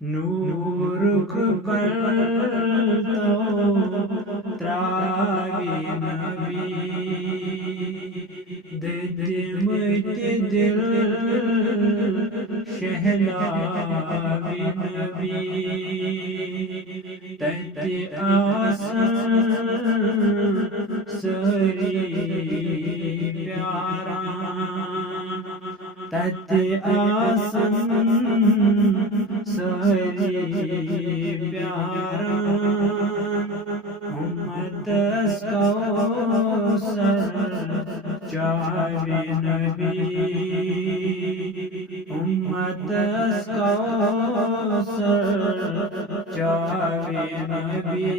نور پر تو تراوی نبی دمت دل شہلاوی نبی تت آسان سری پیارا تت آسان سری پیارا امتس کوثر چاوی نبی امتس کوثر چاوی نبی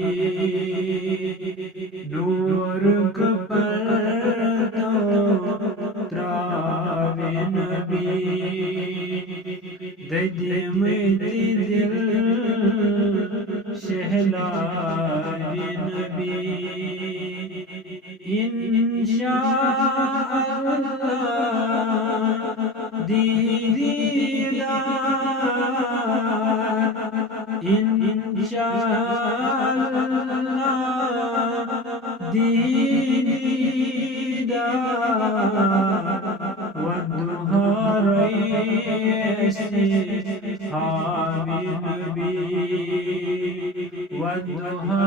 نور پر تو تراوی نبی دمت دل شہلاوی نبی انشاء اللہ دیدار انشاء اللہ دیدار والدہا ریس حاوی نبی والدہا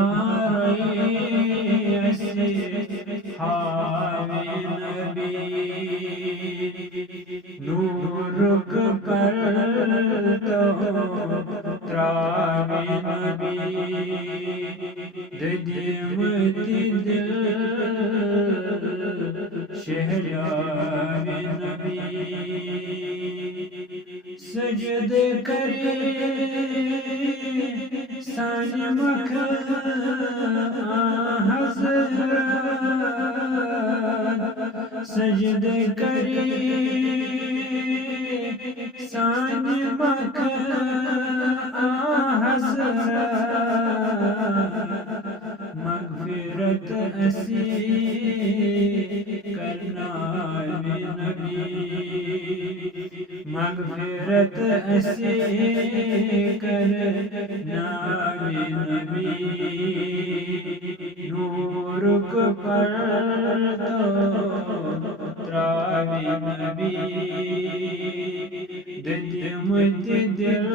ریس حاوی نبی نور پر تو تراوی نبی دمت دل شہلاوی نبی سجد کرے سانی مکھ حضرت سجد کرے سانی مکھ حضرت مغفرت اسی کرنا نبی مغفرت اسی کرنا نبی نور پر تو تراوی نبی دمت دل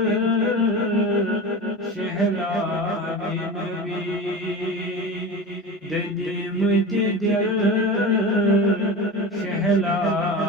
شہلاوی نبی دمت دل شہلاوی